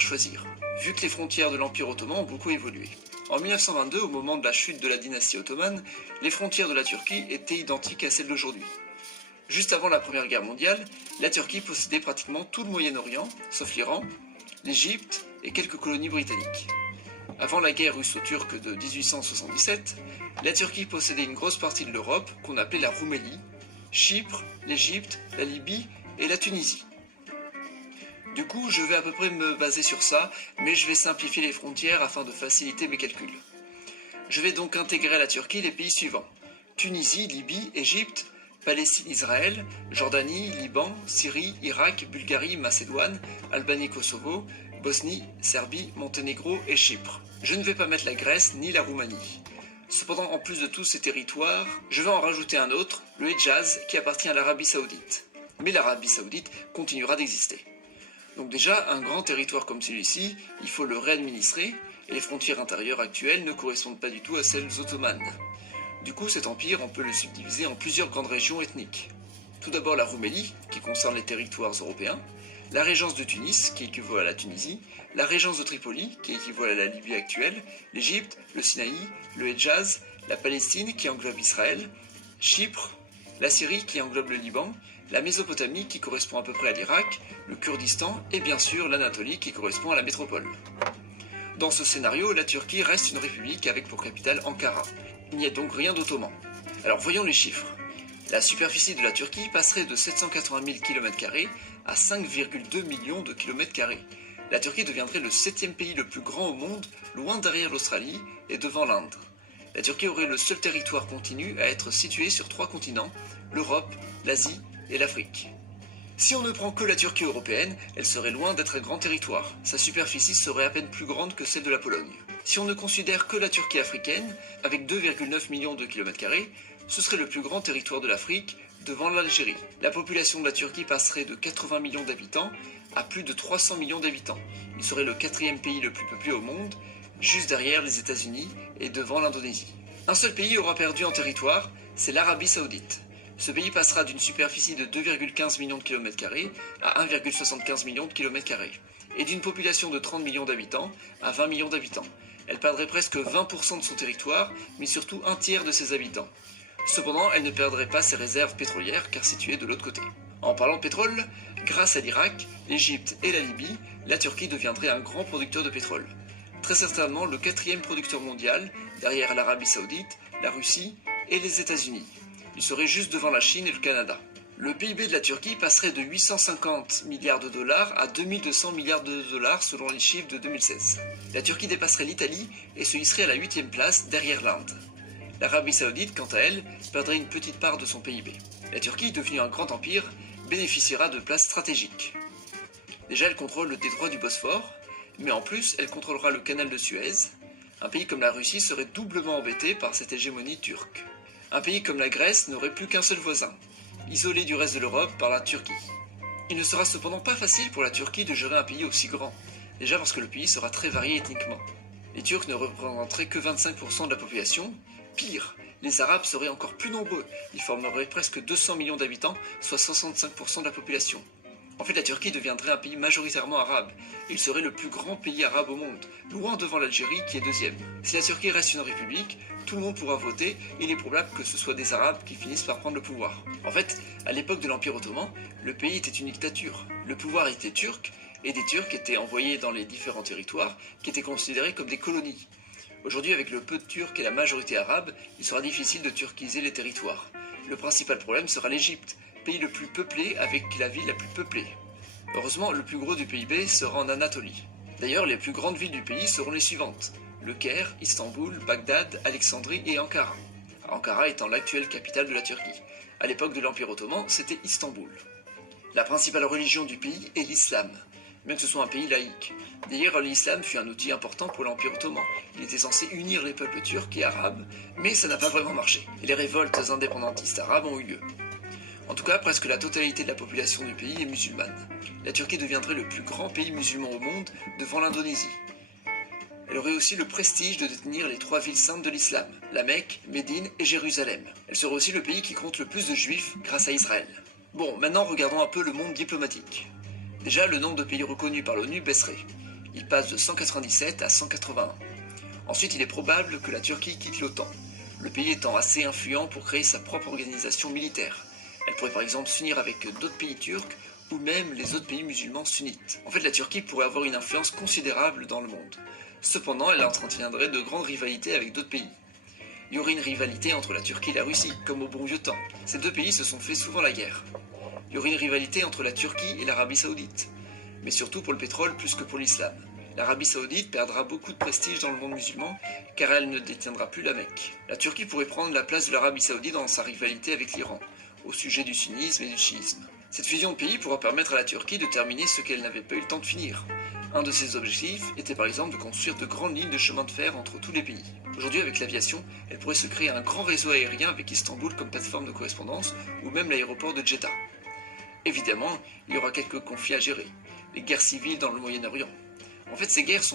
choisir, vu que les frontières de l'Empire ottoman ont beaucoup évolué. En 1922, au moment de la chute de la dynastie ottomane, les frontières de la Turquie étaient identiques à celles d'aujourd'hui. Juste avant la Première Guerre mondiale, la Turquie possédait pratiquement tout le Moyen-Orient, sauf l'Iran, l'Égypte et quelques colonies britanniques. Avant la guerre russo-turque de 1877, la Turquie possédait une grosse partie de l'Europe qu'on appelait la Roumélie, Chypre, l'Égypte, la Libye et la Tunisie. Du coup, je vais à peu près me baser sur ça, mais je vais simplifier les frontières afin de faciliter mes calculs. Je vais donc intégrer à la Turquie les pays suivants: Tunisie, Libye, Égypte, Palestine, Israël, Jordanie, Liban, Syrie, Irak, Bulgarie, Macédoine, Albanie, Kosovo, Bosnie, Serbie, Monténégro et Chypre. Je ne vais pas mettre la Grèce ni la Roumanie. Cependant, en plus de tous ces territoires, je vais en rajouter un autre, le Hedjaz, qui appartient à l'Arabie Saoudite. Mais l'Arabie Saoudite continuera d'exister. Donc déjà, un grand territoire comme celui-ci, il faut le réadministrer, et les frontières intérieures actuelles ne correspondent pas du tout à celles ottomanes. Du coup, cet empire, on peut le subdiviser en plusieurs grandes régions ethniques. Tout d'abord la Roumélie, qui concerne les territoires européens, la régence de Tunis, qui équivaut à la Tunisie, la régence de Tripoli, qui équivaut à la Libye actuelle, l'Égypte, le Sinaï, le Hedjaz, la Palestine, qui englobe Israël, Chypre, la Syrie, qui englobe le Liban, la Mésopotamie, qui correspond à peu près à l'Irak, le Kurdistan, et bien sûr l'Anatolie, qui correspond à la métropole. Dans ce scénario, la Turquie reste une république avec pour capitale Ankara. Il n'y a donc rien d'ottoman. Alors voyons les chiffres. La superficie de la Turquie passerait de 780 000 km² à 5,2 millions de km². La Turquie deviendrait le 7e pays le plus grand au monde, loin derrière l'Australie et devant l'Inde. La Turquie aurait le seul territoire continu à être situé sur 3 continents, l'Europe, l'Asie et l'Afrique. Si on ne prend que la Turquie européenne, elle serait loin d'être un grand territoire. Sa superficie serait à peine plus grande que celle de la Pologne. Si on ne considère que la Turquie africaine, avec 2,9 millions de km², ce serait le plus grand territoire de l'Afrique, devant l'Algérie. La population de la Turquie passerait de 80 millions d'habitants à plus de 300 millions d'habitants. Il serait le 4e pays le plus peuplé au monde, juste derrière les États-Unis et devant l'Indonésie. Un seul pays aura perdu en territoire, c'est l'Arabie Saoudite. Ce pays passera d'une superficie de 2,15 millions de km² à 1,75 millions de km² et d'une population de 30 millions d'habitants à 20 millions d'habitants. Elle perdrait presque 20% de son territoire, mais surtout un tiers de ses habitants. Cependant, elle ne perdrait pas ses réserves pétrolières car situées de l'autre côté. En parlant de pétrole, grâce à l'Irak, l'Égypte et la Libye, la Turquie deviendrait un grand producteur de pétrole. Très certainement le 4e producteur mondial, derrière l'Arabie Saoudite, la Russie et les États-Unis. Il serait juste devant la Chine et le Canada. Le PIB de la Turquie passerait de 850 milliards de dollars à 2200 milliards de dollars selon les chiffres de 2016. La Turquie dépasserait l'Italie et se hisserait à la 8e place derrière l'Inde. L'Arabie Saoudite, quant à elle, perdrait une petite part de son PIB. La Turquie, devenue un grand empire, bénéficiera de places stratégiques. Déjà, elle contrôle le détroit du Bosphore, mais en plus, elle contrôlera le canal de Suez. Un pays comme la Russie serait doublement embêté par cette hégémonie turque. Un pays comme la Grèce n'aurait plus qu'un seul voisin, isolé du reste de l'Europe par la Turquie. Il ne sera cependant pas facile pour la Turquie de gérer un pays aussi grand, déjà parce que le pays sera très varié ethniquement. Les Turcs ne représenteraient que 25% de la population. Pire, les Arabes seraient encore plus nombreux, ils formeraient presque 200 millions d'habitants, soit 65% de la population. En fait, la Turquie deviendrait un pays majoritairement arabe, et il serait le plus grand pays arabe au monde, loin devant l'Algérie qui est 2e. Si la Turquie reste une république, tout le monde pourra voter, et il est probable que ce soit des Arabes qui finissent par prendre le pouvoir. En fait, à l'époque de l'Empire ottoman, le pays était une dictature. Le pouvoir était turc, et des Turcs étaient envoyés dans les différents territoires qui étaient considérés comme des colonies. Aujourd'hui, avec le peu de Turcs et la majorité arabe, il sera difficile de turquiser les territoires. Le principal problème sera l'Égypte, pays le plus peuplé avec la ville la plus peuplée. Heureusement, le plus gros du PIB sera en Anatolie. D'ailleurs, les plus grandes villes du pays seront les suivantes: Le Caire, Istanbul, Bagdad, Alexandrie et Ankara. Ankara étant l'actuelle capitale de la Turquie. À l'époque de l'Empire ottoman, c'était Istanbul. La principale religion du pays est l'islam, bien que ce soit un pays laïque. D'ailleurs, l'islam fut un outil important pour l'Empire ottoman. Il était censé unir les peuples turcs et arabes, mais ça n'a pas vraiment marché. Et les révoltes indépendantistes arabes ont eu lieu. En tout cas, presque la totalité de la population du pays est musulmane. La Turquie deviendrait le plus grand pays musulman au monde, devant l'Indonésie. Elle aurait aussi le prestige de détenir les 3 villes saintes de l'islam, la Mecque, Médine et Jérusalem. Elle serait aussi le pays qui compte le plus de juifs grâce à Israël. Bon, maintenant regardons un peu le monde diplomatique. Déjà, le nombre de pays reconnus par l'ONU baisserait. Il passe de 197 à 181. Ensuite, il est probable que la Turquie quitte l'OTAN, le pays étant assez influent pour créer sa propre organisation militaire. Elle pourrait par exemple s'unir avec d'autres pays turcs ou même les autres pays musulmans sunnites. En fait, la Turquie pourrait avoir une influence considérable dans le monde. Cependant, elle entretiendrait de grandes rivalités avec d'autres pays. Il y aurait une rivalité entre la Turquie et la Russie, comme au bon vieux temps. Ces deux pays se sont fait souvent la guerre. Il y aurait une rivalité entre la Turquie et l'Arabie Saoudite, mais surtout pour le pétrole plus que pour l'islam. L'Arabie Saoudite perdra beaucoup de prestige dans le monde musulman car elle ne détiendra plus la Mecque. La Turquie pourrait prendre la place de l'Arabie Saoudite dans sa rivalité avec l'Iran, au sujet du sunnisme et du chiisme. Cette fusion de pays pourra permettre à la Turquie de terminer ce qu'elle n'avait pas eu le temps de finir. Un de ses objectifs était par exemple de construire de grandes lignes de chemin de fer entre tous les pays. Aujourd'hui, avec l'aviation, elle pourrait se créer un grand réseau aérien avec Istanbul comme plateforme de correspondance ou même l'aéroport de Jeddah. Évidemment, il y aura quelques conflits à gérer, les guerres civiles dans le Moyen-Orient. En fait, ces guerres sont